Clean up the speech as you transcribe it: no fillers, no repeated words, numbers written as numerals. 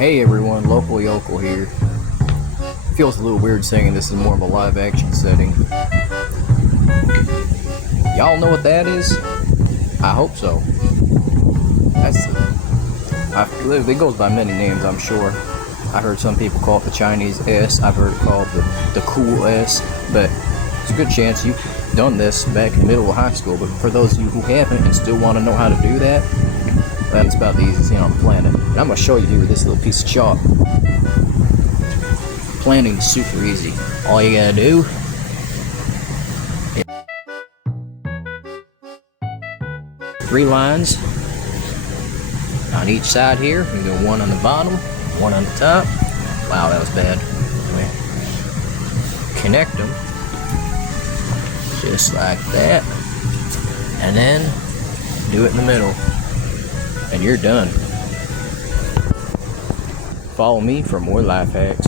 Hey everyone, Local Yokel here. Feels a little weird saying this in more of a live action setting. Y'all know what that is? I hope so. It goes by many names, I'm sure. I heard some people call it the Chinese S. I've heard it called the cool S. But it's a good chance you've done this back in the middle of high school. But for those of you who haven't and still want to know how to do that, that's about the easiest thing on the planet. And I'm going to show you here with this little piece of chalk. Planning is super easy. All you gotta do is 3 lines on each side here. You go 1 on the bottom, 1 on the top. Wow, that was bad. Anyway, connect them just like that, and then do it in the middle, and you're done. Follow me for more life hacks.